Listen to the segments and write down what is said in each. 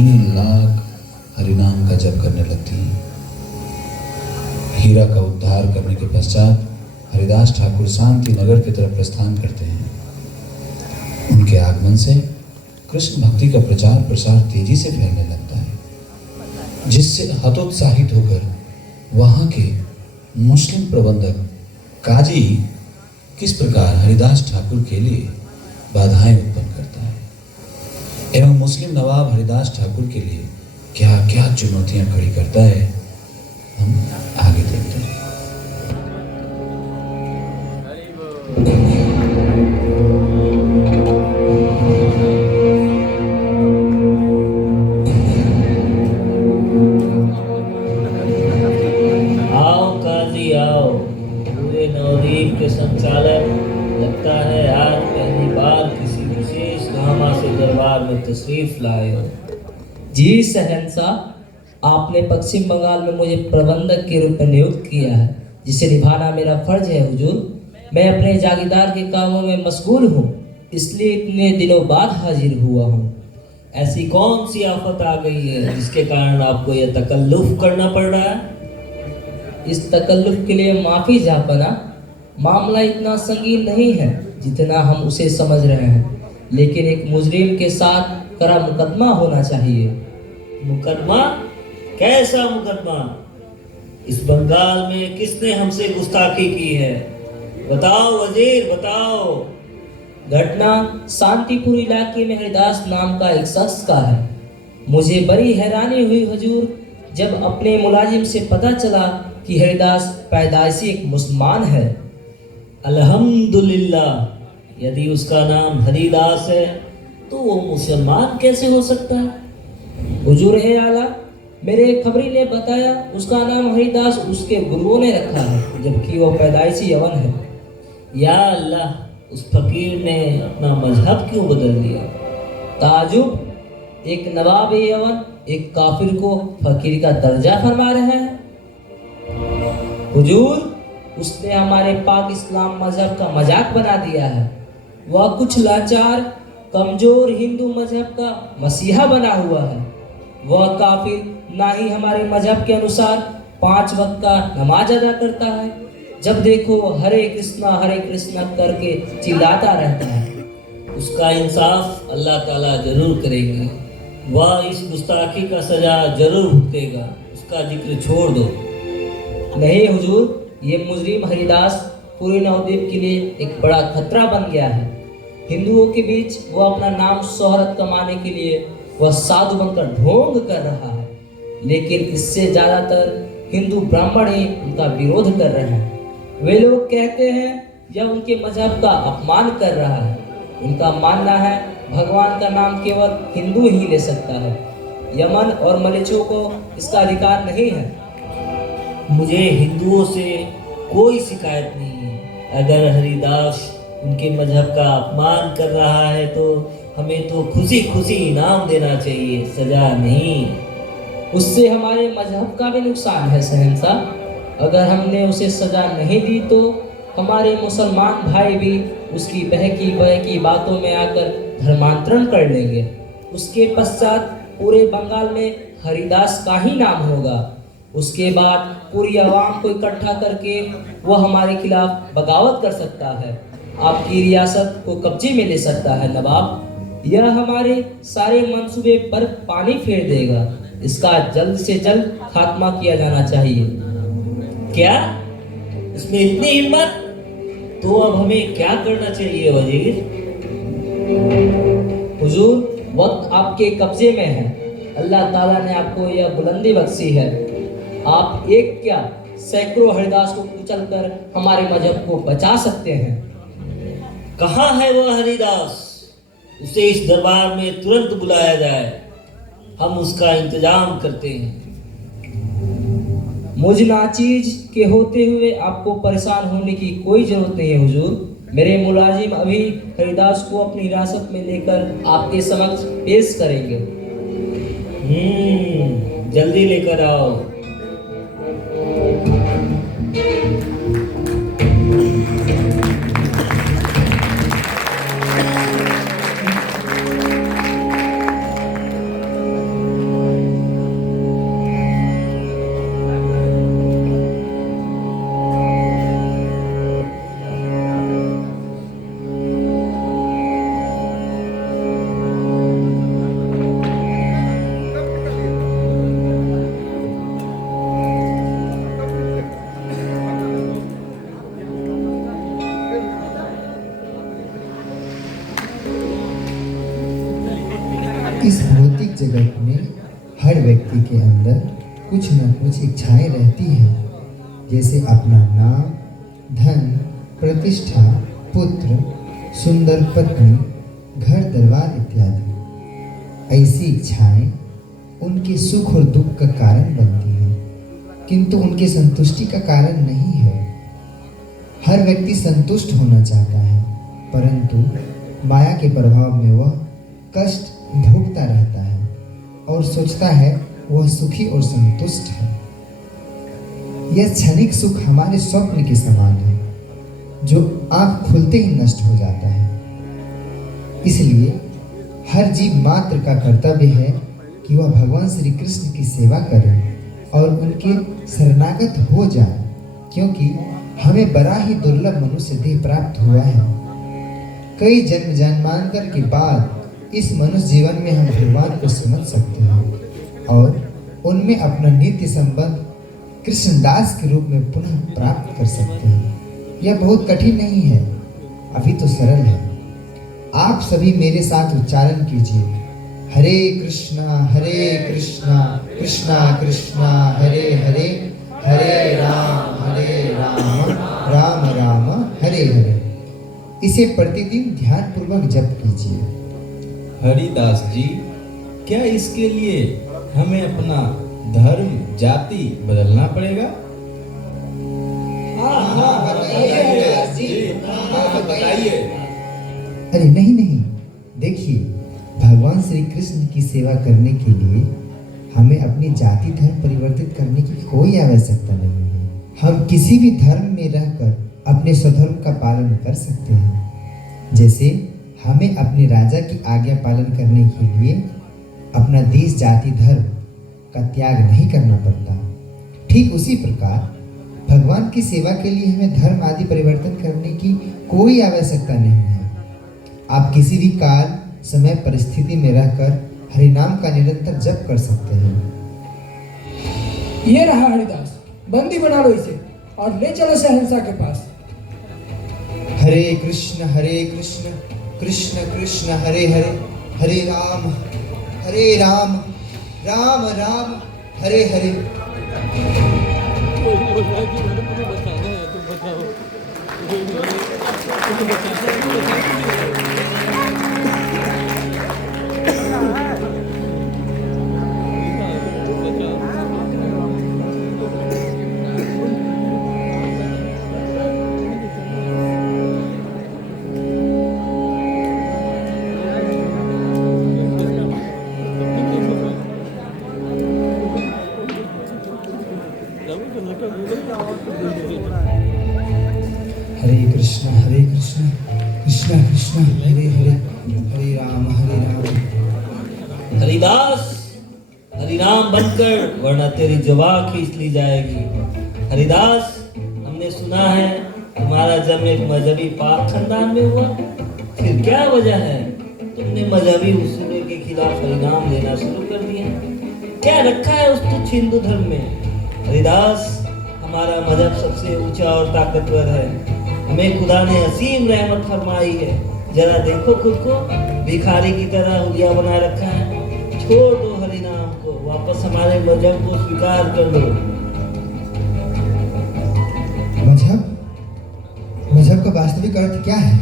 3 लाख हरिनाम का जप करने लगती हैं। हीरा का उद्धार करने के पश्चात हरिदास ठाकुर शांति नगर की तरफ प्रस्थान करते हैं। उनके आगमन से कृष्ण भक्ति का प्रचार प्रसार तेजी से फैलने लगता है, जिससे हतोत्साहित होकर वहां के मुस्लिम प्रबंधक काजी किस प्रकार हरिदास ठाकुर के लिए बाधाएं उत्पन्न करता है एवं मुस्लिम नवाब हरिदास ठाकुर के लिए क्या क्या चुनौतियां खड़ी करता है, हम आगे देखते हैं। आओ काजी आओ, पूरे नवदीप के संचालक, लगता है आज पहली बार किसी विशेष घामा से दरबार में तशरीफ लाए हो। जी शहंशाह, आपने पश्चिम बंगाल में मुझे प्रबंधक के रूप में नियुक्त किया है, जिसे निभाना मेरा फर्ज है हुजूर। मैं अपने जागीरदार के कामों में मशगूल हूँ, इसलिए इतने दिनों बाद हाजिर हुआ हूँ। ऐसी कौन सी आफत आ गई है जिसके कारण आपको यह तकल्लुफ करना पड़ रहा है? इस तकल्लुफ के लिए माफ़ी जापना। मामला इतना संगीन नहीं है जितना हम उसे समझ रहे हैं, लेकिन एक मुजरिम के साथ कड़ा मुकदमा होना चाहिए। मुकदमा? कैसा मुकदमा? इस बंगाल में किसने हमसे गुस्ताखी की है? बताओ वजीर, बताओ। घटना शांतिपुर इलाके में हरिदास नाम का एक शख्स का है। मुझे बड़ी हैरानी हुई हुजूर, जब अपने मुलाजिम से पता चला कि हरिदास पैदाइशी एक मुसलमान है। अल्हम्दुलिल्लाह, यदि उसका नाम हरिदास है तो वो मुसलमान कैसे हो सकता है? हुजूर ए आला, मेरे खबरी ने बताया उसका नाम हरिदास उसके गुरुओं ने रखा है, जबकि वो पैदाइशी यवन है। या अल्लाह, उस फकीर ने अपना मजहब क्यों बदल दिया? ताजुब, एक नवाब यवन एक काफिर को फकीर का दर्जा फरमा रहे हैं। हुजूर, उसने हमारे पाक इस्लाम मजहब का मजाक बना दिया है। वह कुछ लाचार कमजोर हिंदू मजहब का मसीहा बना हुआ है। वह काफिर ना ही हमारे मजहब के अनुसार 5 वक्त का नमाज अदा करता है, जब देखो हरे कृष्णा करके चिल्लाता रहता है। उसका इंसाफ अल्लाह ताला जरूर करेंगे। वह इस गुस्ताखी का सजा जरूर भुगतेगा। उसका जिक्र छोड़ दो। नहीं हुजूर, ये मुजरिम हरिदास पूरे नवद्वीप के लिए एक बड़ा खतरा बन गया है। हिंदुओं के बीच वो अपना नाम शोहरत कमाने के लिए वह साधु बनकर ढोंग कर रहा है, लेकिन इससे ज़्यादातर हिंदू ब्राह्मण ही उनका विरोध कर रहे हैं। वे लोग कहते हैं यह उनके मजहब का अपमान कर रहा है। उनका मानना है भगवान का नाम केवल हिंदू ही ले सकता है, यमन और मलेच्छों को इसका अधिकार नहीं है। मुझे हिंदुओं से कोई शिकायत नहीं है। अगर हरिदास उनके मजहब का अपमान कर रहा है तो हमें तो खुशी खुशी इनाम देना चाहिए, सजा नहीं। उससे हमारे मजहब का भी नुकसान है शहंशाह। अगर हमने उसे सजा नहीं दी तो हमारे मुसलमान भाई भी उसकी बहकी बातों में आकर धर्मांतरण कर लेंगे। उसके पश्चात पूरे बंगाल में हरिदास का ही नाम होगा। उसके बाद पूरी आवाम को इकट्ठा करके वो हमारे खिलाफ बगावत कर सकता है, आपकी रियासत को कब्जे में ले सकता है। नवाब, यह हमारे सारे मंसूबे पर पानी फेर देगा। इसका जल्द से जल्द खात्मा किया जाना चाहिए। क्या इसमें इतनी हिम्मत? तो अब हमें क्या करना चाहिए वजीर? हुजूर, वक्त आपके कब्जे में है। अल्लाह ताला ने आपको यह बुलंदी बख्शी है। आप एक क्या सैकड़ों हरिदास को कुचलकर हमारे मजहब को बचा सकते हैं। कहाँ है वह हरिदास? उसे इस दरबार में तुरंत बुलाया जाए। हम उसका इंतजाम करते हैं। मुझ नाचीज के होते हुए आपको परेशान होने की कोई जरूरत नहीं है हुजूर। मेरे मुलाजिम अभी हरिदास को अपनी हिरासत में लेकर आपके समक्ष पेश करेंगे। जल्दी लेकर आओ। जगत में हर व्यक्ति के अंदर कुछ न कुछ इच्छाएं रहती हैं, जैसे अपना नाम, धन, प्रतिष्ठा, पुत्र, सुंदर पत्नी, घर दरबार इत्यादि। ऐसी इच्छाएं उनके सुख और दुख का कारण बनती हैं, किंतु उनके संतुष्टि का कारण नहीं है। हर व्यक्ति संतुष्ट होना चाहता है, परंतु माया के प्रभाव में वह कष्ट भोगता रहता है और सोचता है वह सुखी और संतुष्ट है। यह क्षणिक सुख हमारे स्वप्न के समान है, जो आंख खुलते ही नष्ट हो जाता है। इसलिए हर जीव मात्र का कर्तव्य है कि वह भगवान श्री कृष्ण की सेवा करे और उनके शरणागत हो जाए, क्योंकि हमें बड़ा ही दुर्लभ मनुष्य देह प्राप्त हुआ है। कई जन्म जन्मांतर के बाद इस मनुष्य जीवन में हम भगवान को समझ सकते हैं और उनमें अपना नित्य संबंध कृष्णदास के रूप में पुनः प्राप्त कर सकते हैं। यह बहुत कठिन नहीं है, अभी तो सरल है। आप सभी मेरे साथ उच्चारण कीजिए, हरे कृष्णा कृष्णा कृष्णा हरे हरे, हरे राम राम राम हरे हरे। इसे प्रतिदिन ध्यान पूर्वक जप कीजिए। हरिदास जी, क्या इसके लिए हमें अपना धर्म जाति बदलना पड़ेगा? बताइए। अरे नहीं नहीं, देखिए, भगवान श्री कृष्ण की सेवा करने के लिए हमें अपनी जाति धर्म परिवर्तित करने की कोई आवश्यकता नहीं है। हम किसी भी धर्म में रहकर अपने स्वधर्म का पालन कर सकते हैं। जैसे हमें अपने राजा की आज्ञा पालन करने के लिए अपना देश जाति धर्म का त्याग नहीं करना पड़ता, ठीक उसी प्रकार भगवान की सेवा के लिए हमें धर्म आदि परिवर्तन करने की कोई आवश्यकता नहीं है। आप किसी भी काल समय परिस्थिति में रहकर हरिनाम का निरंतर जप कर सकते हैं। ये रहा हरिदास, बंदी बना लो इसे और ले चलो शहंशाह के पास। हरे कृष्ण कृष्ण कृष्ण हरे हरे, हरे राम राम राम हरे हरे। हरे कृष्ण कृष्ण कृष्ण हरे हरे, हरे राम हरिदास, हरिनाम बनकर, वरना तेरी जुबान खींच ली जाएगी। हरिदास, हमने सुना है तुम्हारा जन्म एक मजहबी पाक खानदान में हुआ, फिर क्या वजह है तुमने मजहबी उसूलों के खिलाफ हरिनाम लेना शुरू कर दिया? क्या रखा है उस तुच्छ हिंदू धर्म में? हरिदास, हमारा मजहब सबसे ऊंचा और ताकतवर है। हमें खुदा ने असीम रहमत फरमाई है। जरा देखो खुद को, भिखारी की तरह हुलिया बना रखा है। छोड़ दो हरिनाम को, वापस हमारे मजहब को स्वीकार कर लो। मजहब का वास्तविक अर्थ क्या है?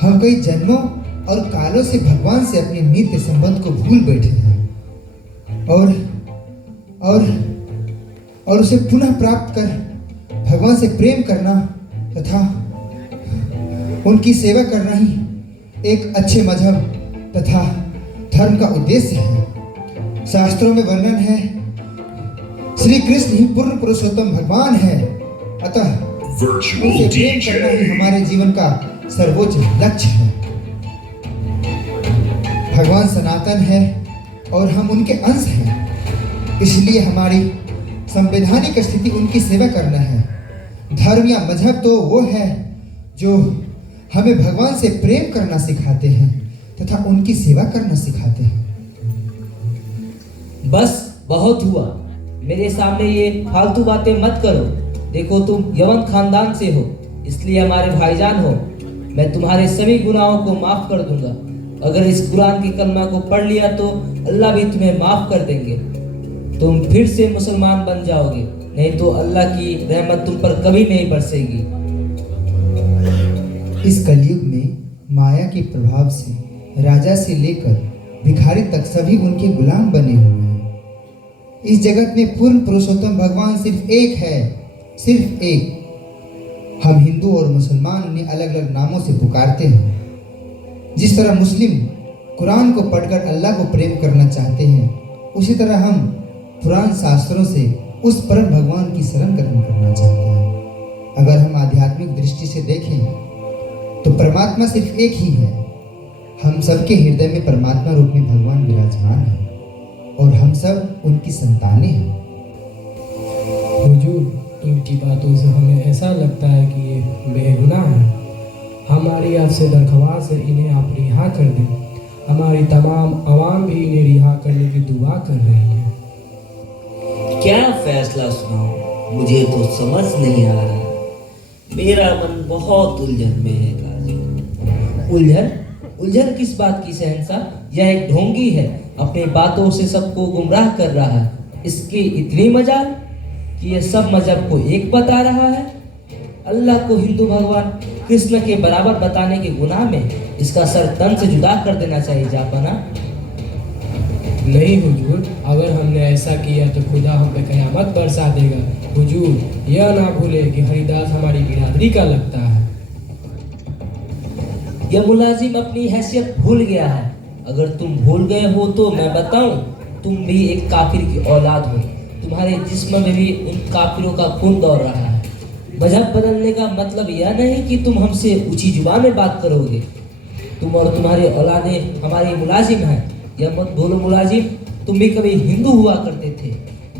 हम कई जन्मों और कालों से भगवान से अपने नित्य संबंध को भूल बैठे हैं और उसे पुनः प्राप्त कर भगवान से प्रेम करना तथा उनकी सेवा करना ही एक अच्छे मजहब तथा धर्म का उद्देश्य है। शास्त्रों में वर्णन है, श्री कृष्ण ही पूर्ण पुरुषोत्तम भगवान है, अतः उनसे प्रेम करना ही हमारे जीवन का सर्वोच्च लक्ष्य है। भगवान सनातन है और हम उनके अंश हैं, इसलिए हमारी संवैधानिक स्थिति उनकी सेवा करना है। धर्म या मजहब तो वो है जो हमें भगवान से प्रेम करना सिखाते हैं तथा उनकी सेवा करना सिखाते हैं। बस बहुत हुआ, मेरे सामने ये फालतू बातें मत करो। देखो, तुम यवन खानदान से हो, इसलिए हमारे भाईजान हो। मैं तुम्हारे सभी गुनाहों को माफ कर दूंगा अगर इस कुरान के कलमा को पढ़ लिया तो अल्लाह भी तुम्हें माफ कर देंगे। तुम फिर से मुसलमान बन जाओगे, नहीं तो अल्लाह की रहमत तुम पर कभी नहीं बरसेगी। इस कलयुग में माया के प्रभाव से राजा से लेकर भिखारी तक सभी उनके गुलाम बने हुए हैं। इस जगत में पूर्ण पुरुषोत्तम भगवान सिर्फ एक है, सिर्फ एक। हम हिंदू और मुसलमान उन्हें अलग अलग नामों से पुकारते हैं। जिस तरह मुस्लिम कुरान को पढ़कर अल्लाह को प्रेम करना चाहते हैं, उसी तरह हम पुराण शास्त्रों से उस परम भगवान की शरण ग्रहण करना चाहते हैं। अगर हम आध्यात्मिक दृष्टि से देखें तो परमात्मा सिर्फ एक ही है। हम सबके हृदय में परमात्मा रूप में भगवान विराजमान है और हम सब उनकी संतानें हैं। हुजूर, इनकी बातों से हमें ऐसा लगता है कि ये बेगुनाह है। हमारी आपसे दरख्वास्त है, इन्हें आप रिहा कर दें। हमारी तमाम आवाम भी इन्हें रिहा करने की दुआ कर रही है। क्या फैसला सुनाऊं, मुझे तो समझ नहीं आ रहा। मेरा मन बहुत उलझन में है काजी। उलझन? उलझन किस बात की शहंशाह? यह एक ढोंगी है, अपनी बातों से सबको गुमराह कर रहा है। इसकी इतनी मजाल कि यह सब मजहब को एक बता रहा है। अल्लाह को हिंदू भगवान कृष्ण के बराबर बताने के गुनाह में इसका सर तन से जुदा कर देना चाहिए जापाना। नहीं हुजूर, अगर हमने ऐसा किया तो खुदा हम पे कयामत बरसा देगा। हुजूर, यह ना भूले कि हरिदास हमारी बिरादरी का लगता है। यह मुलाजिम अपनी हैसियत भूल गया है। अगर तुम भूल गए हो तो मैं बताऊं, तुम भी एक काफिर की औलाद हो। तुम्हारे जिस्म में भी उन काफिरों का खून दौड़ रहा है। मजहब बदलने का मतलब यह नहीं कि तुम हमसे ऊंची जुबान में बात करोगे। तुम और तुम्हारे औलादें हमारी मुलाजिम हैं। यह मत भूलो मुलाजिम, तुम भी कभी हिंदू हुआ करते थे,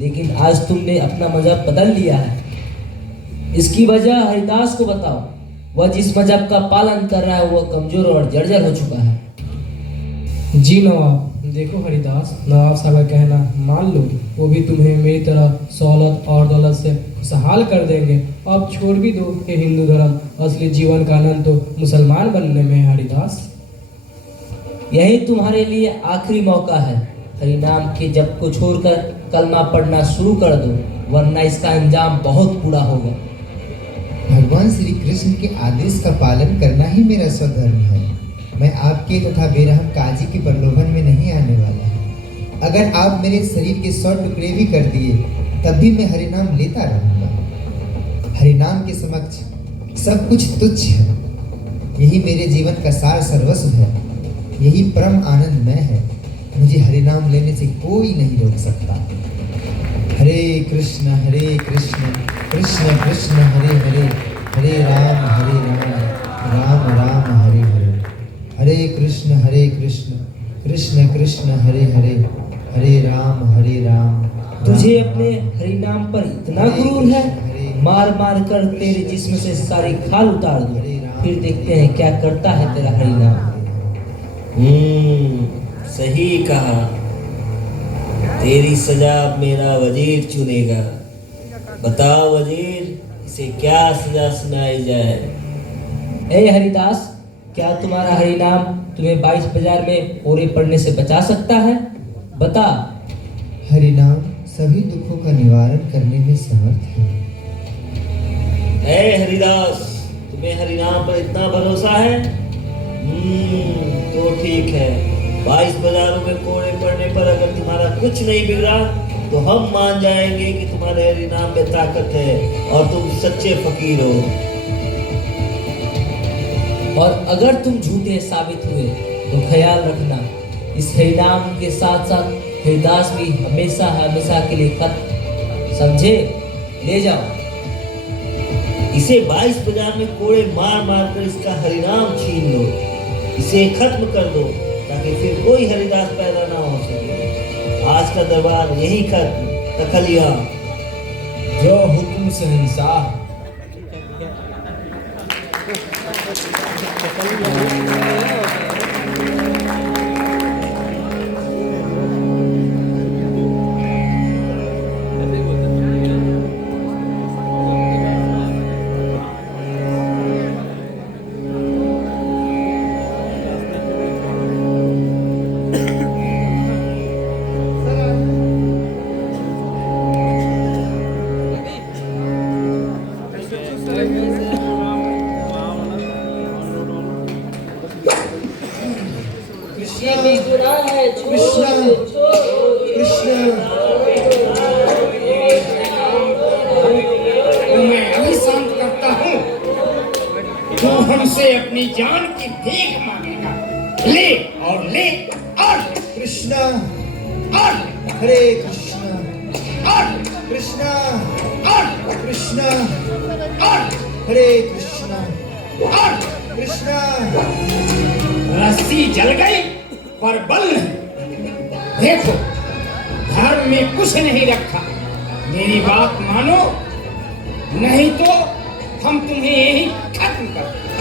लेकिन आज तुमने अपना मजहब बदल लिया है। इसकी वजह हरिदास को बताओ। वह जिस मजहब का पालन कर रहा है वह कमजोर और जर्जर हो चुका है। जी नवाब, देखो हरिदास, नवाब साहब का कहना मान लो, वो भी तुम्हें मेरी तरह सहूलत और दौलत से खुशहाल कर देंगे। अब छोड़ भी दो कि हिंदू धर्म, असली जीवन का आनंद तो मुसलमान बनने में है हरिदास। यही तुम्हारे लिए आखिरी मौका है। हरिनाम के जप को छोड़कर कलमा पढ़ना शुरू कर दो, वरना इसका अंजाम बहुत बुरा होगा। भगवान श्री कृष्ण के आदेश का पालन करना ही मेरा स्वधर्म है। मैं आपके तथा बेरहम काजी के प्रलोभन में नहीं आने वाला। अगर आप मेरे शरीर के 100 टुकड़े भी कर दिए तब भी मैं हरिनाम लेता रहूंगा। हरिनाम के समक्ष सब कुछ तुच्छ है। यही मेरे जीवन का सार सर्वस्व है, यही परम आनंदमय है। मुझे हरिनाम लेने से कोई नहीं रोक सकता। हरे कृष्ण कृष्ण कृष्ण हरे हरे, हरे राम राम राम हरे हरे। हरे कृष्ण कृष्ण कृष्ण हरे हरे, हरे राम। तुझे अपने हरिनाम पर इतना गुरूर है, मार मार कर तेरे जिस्म से सारी खाल उतार दो, फिर देखते हैं क्या करता है तेरा हरिनाम। सही कहा। तेरी सजा मेरा वजीर चुनेगा। बताओ वजीर, इसे क्या सजा सुनाई जाए? ए हरिदास, क्या तुम्हारा हरिनाम तुम्हें 22 बाजार में ओरे पड़ने से बचा सकता है? बता। हरिनाम सभी दुखों का निवारण करने में समर्थ है। ए हरिदास, तुम्हें हरिनाम पर इतना भरोसा है? तो ठीक है। 22 बाजारों में कोड़े पड़ने पर अगर तुम्हारा कुछ नहीं बिगड़ा तो हम मान जाएंगे कि तुम्हारे हरिनाम में ताकत है और तुम सच्चे फकीर हो। और अगर तुम झूठे साबित हुए तो ख्याल रखना, इस हरिनाम के साथ साथ हरिदास भी हमेशा हमेशा के लिए खत्म, समझे? ले जाओ इसे 22 बाजार में कोड़े मार मार कर इसका हरिनाम छीन लो, इसे खत्म कर दो ताकि फिर कोई हरिदास पैदा ना हो सके। आज का दरबार यही खत्म। तखलिया। जो हुक्म शहंशाह। तो मैं अभी शांत करता हूँ। जो हमसे अपनी जान की भीख मांगेगा, ले और ले और कृष्णा और हरे कृष्णा और कृष्णा और कृष्णा और हरे कृष्णा और कृष्णा। रस्सी जल गई पर बल नहीं। देखो, घर में कुछ नहीं रखा। मेरी बात मानो, नहीं तो हम तुम्हें यही खत्म कर देंगे।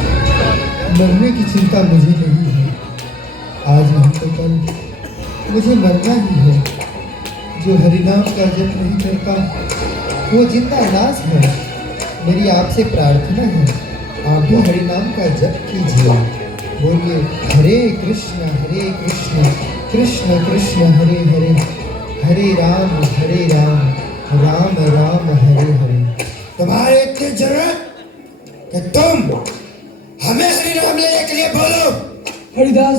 मरने की चिंता मुझे नहीं है, आज नहीं तो कल मुझे मरना ही है। जो हरिनाम का जप नहीं करता वो जिंदा नाश है। मेरी आपसे प्रार्थना है, आप भी हरिनाम का जप कीजिए। बोलिए हरे कृष्ण कृष्ण कृष्ण हरे हरे, हरे राम राम राम हरे हरे। तुम्हारे इतनी जरूरत कि तुम हमें हरि नाम लेने के लिए बोलो। हरिदास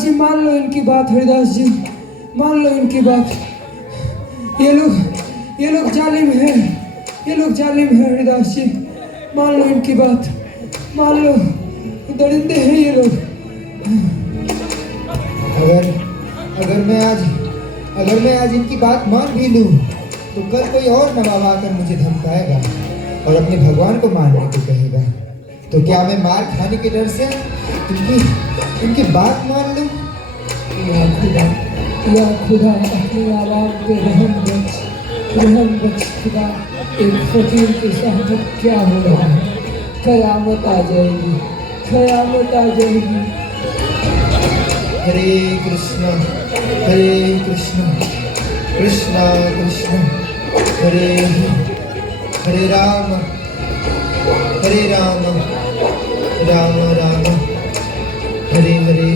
जी मान लो इनकी बात। हरिदास जी मान लो इनकी बात। ये लोग जालिम हैं, हरिदास जी मान लो इनकी बात, मान लो। दरिंदे हैं ये लोग। अगर मैं आज इनकी बात मान भी लूं तो कल कोई और नवाब आकर मुझे धमकाएगा और अपने भगवान को मारने को कहेगा। तो क्या मैं मार खाने के डर से इनकी बात मान लूं? या खुदा अपने आराम पे रहम बख्श खुदा। एक फकीर के साथ क्या हो रहा है? कयामत आ जाएगी। हरे कृष्ण कृष्ण कृष्ण हरे हरे राम राम राम हरे हरे।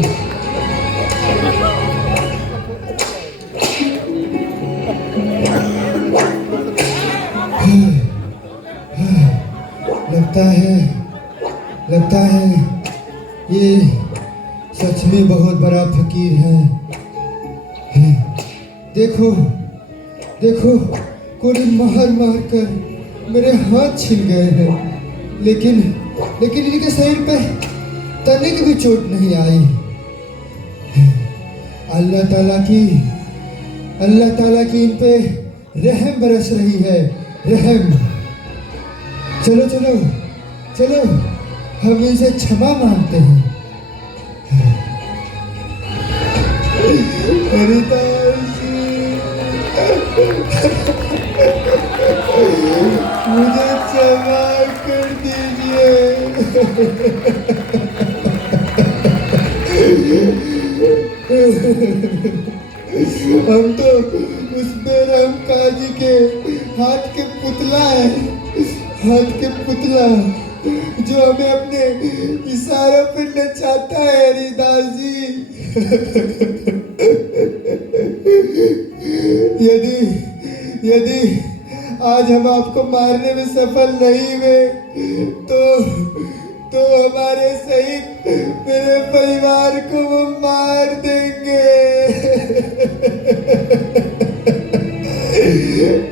लगता है ये सच में बहुत बड़ा फकीर है। देखो कोड़ी मार कर मेरे हाथ छिल गए हैं, लेकिन इनके शरीर पे तनिक भी चोट नहीं आई। अल्लाह ताला की इन पे रहम बरस रही है, रहम। चलो हम इनसे क्षमा मांगते हैं। हरिदास जी, मुझे क्षमा कर दीजिए। हम तो उस बेरहम काजी के हाथ के पुतला जो हमें अपने इशारों पर नचाता है। हरिदास जी, यदि आज हम आपको मारने में सफल नहीं हुए तो हमारे सहित मेरे परिवार को वो मार देंगे।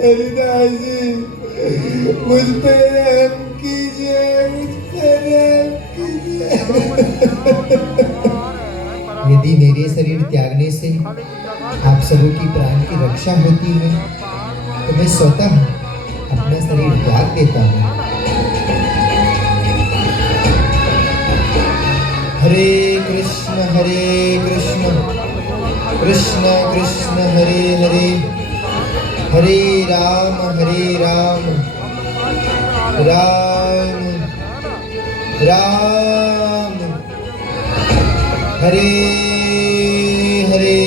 हरिदास जी, मुझ पे रहम कीजिए। यदि मेरे शरीर त्यागने से आप सबों की प्राण की रक्षा होती है तो मैं स्वतः अपना शरीर त्याग देता हूँ। हरे कृष्ण कृष्ण कृष्ण हरे हरे, हरे राम राम राम हरे हरे।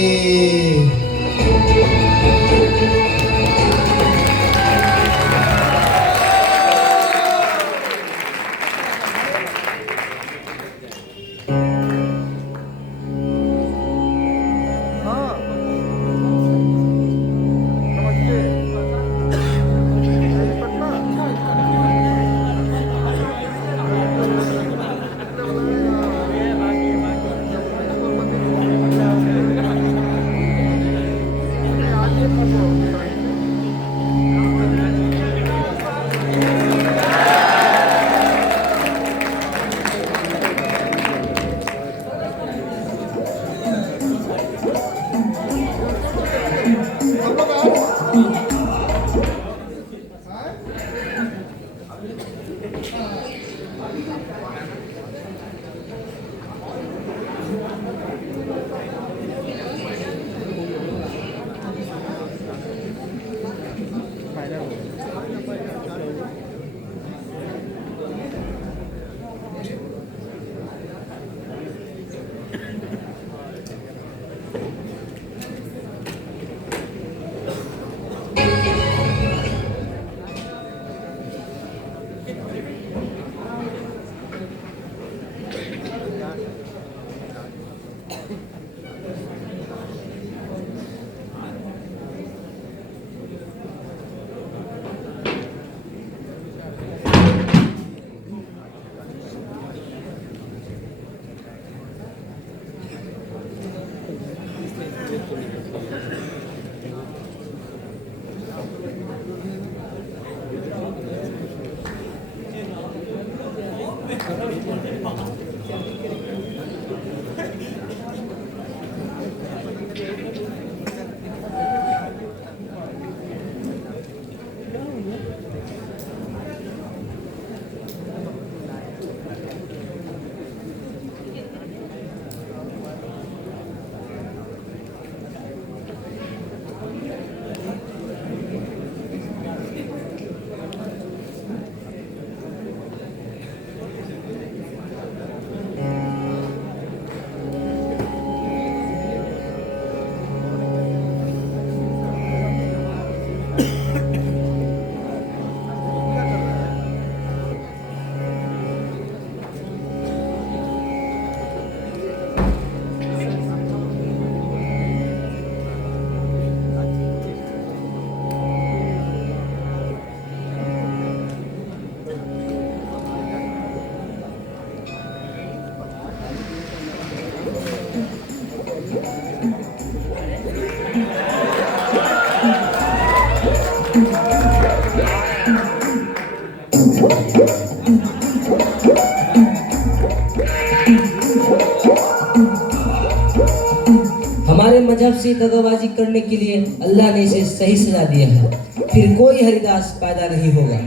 हमारे मजहब से दगाबाजी करने के लिए अल्लाह ने इसे सही सजा दिया है, फिर कोई हरिदास पैदा नहीं होगा।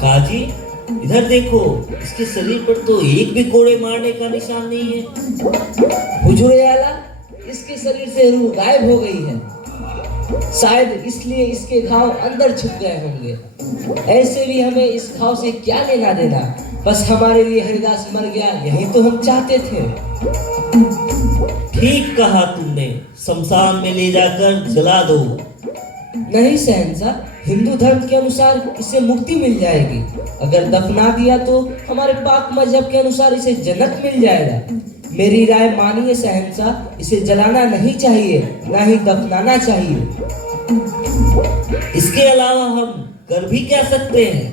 काजी, इधर देखो, इसके शरीर पर तो एक भी कोड़े मारने का निशान नहीं है। हुजूर आला, इसके शरीर से रूह गायब हो गई है, शायद इसलिए इसके घाव अंदर छुप गए होंगे। ऐसे भी हमें इस घाव से क्या लेना देना, बस हमारे लिए हरिदास मर गया, यही तो हम चाहते थे। ठीक कहा तुमने, शमशान में ले जाकर जला दो। नहीं शहंशाह, हिंदू धर्म के अनुसार इसे मुक्ति मिल जाएगी। अगर दफना दिया तो हमारे पाक मजहब के अनुसार इसे जन्नत मिल जाएगा। मेरी राय मानिए शहंशाह, इसे जलाना नहीं चाहिए, ना ही दफनाना चाहिए। इसके अलावा हम कर भी क्या सकते हैं?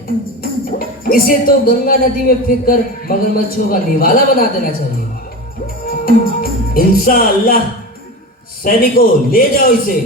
इसे तो गंगा नदी में फेंककर मगरमच्छों का निवाला बना देना चाहिए। इंशाअल्लाह। सैनिकों, ले जाओ इसे।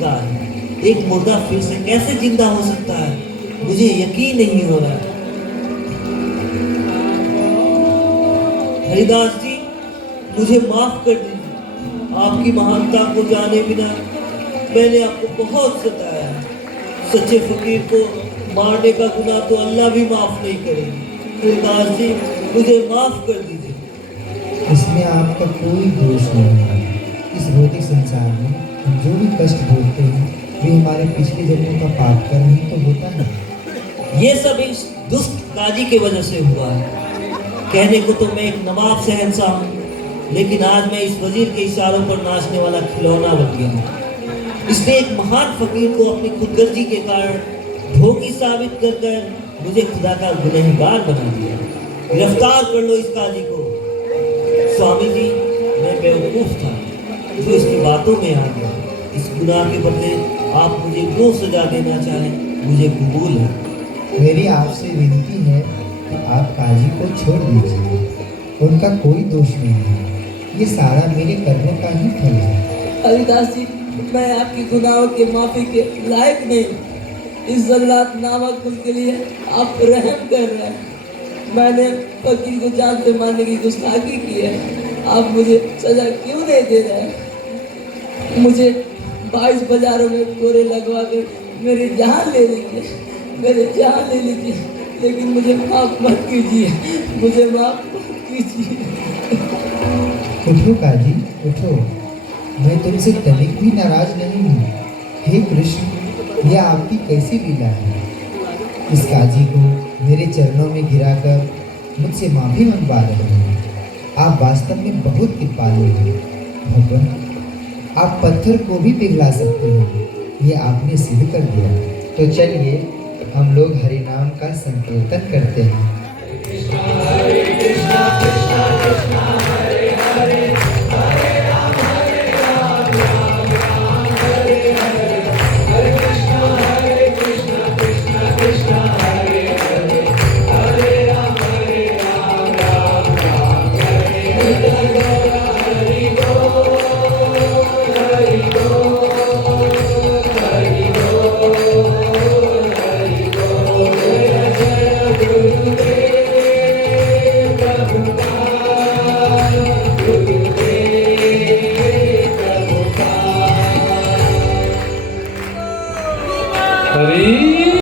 चुका है। एक मुर्दा फिर से कैसे जिंदा हो सकता है, मुझे यकीन नहीं हो रहा है। हरिदास जी, मुझे माफ कर दीजिए। आपकी महानता को जाने बिना मैंने आपको बहुत सताया है। सच्चे फकीर को मारने का गुनाह तो अल्लाह भी माफ नहीं करेगी। हरिदास जी, मुझे माफ कर दीजिए। इसमें आपका कोई दोष नहीं है। इस भौतिक संसार में हम जो भी कष्ट भोगते हैं वे हमारे पिछले जन्मों का पाप कर्म ही तो होता है। ये सब इस दुष्ट काजी की वजह से हुआ है। कहने को तो मैं एक नवाब शहंशाह हूँ, लेकिन आज मैं इस वजीर के इशारों पर नाचने वाला खिलौना बन गया हूँ। इसने एक महान फकीर को अपनी खुदगर्जी के कारण धोखी साबित कर मुझे खुदा का गुनहगार बना दिया। गिरफ्तार कर लो इस काजी को। स्वामी जी, मैं बेवकूफ था जो इसकी बातों में आ गया। इस गुनाह के बदले आप मुझे जो सजा देना चाहें मुझे कबूल है। मेरी आपसे विनती है कि आप काजी को छोड़ दीजिए। उनका कोई दोष नहीं है। ये सारा मेरे कर्मों का ही फल है। हरिदास जी, मैं आपकी गुनाहों के माफी के लायक नहीं। इस जल्लाद नामक कुल के लिए आप रहम कर रहे हैं। मैंने फकीर को जान से मारने की गुस्ताखी की है। आप मुझे सजा क्यों नहीं दे रहे हैं? मुझे 22 बाजारों में कोरे लगवा कर मेरी जान ले लीजिए, मेरी जान ले लीजिए, लेकिन मुझे माफ मत कीजिए, मुझे माफ मत कीजिए। उठो काजी, उठो। मैं तुमसे तनिक भी नाराज नहीं हूँ। हे कृष्ण, यह आपकी कैसी लीला है? इस काजी को मेरे चरणों में गिराकर मुझसे माफी मंगवा रहे हैं। आप वास्तव में बहुत कृपालु हैं भगवान। आप पत्थर को भी पिघला सकते हैं, ये आपने सिद्ध कर दिया। तो चलिए हम लोग हरि नाम का संकीर्तन करते हैं। हरी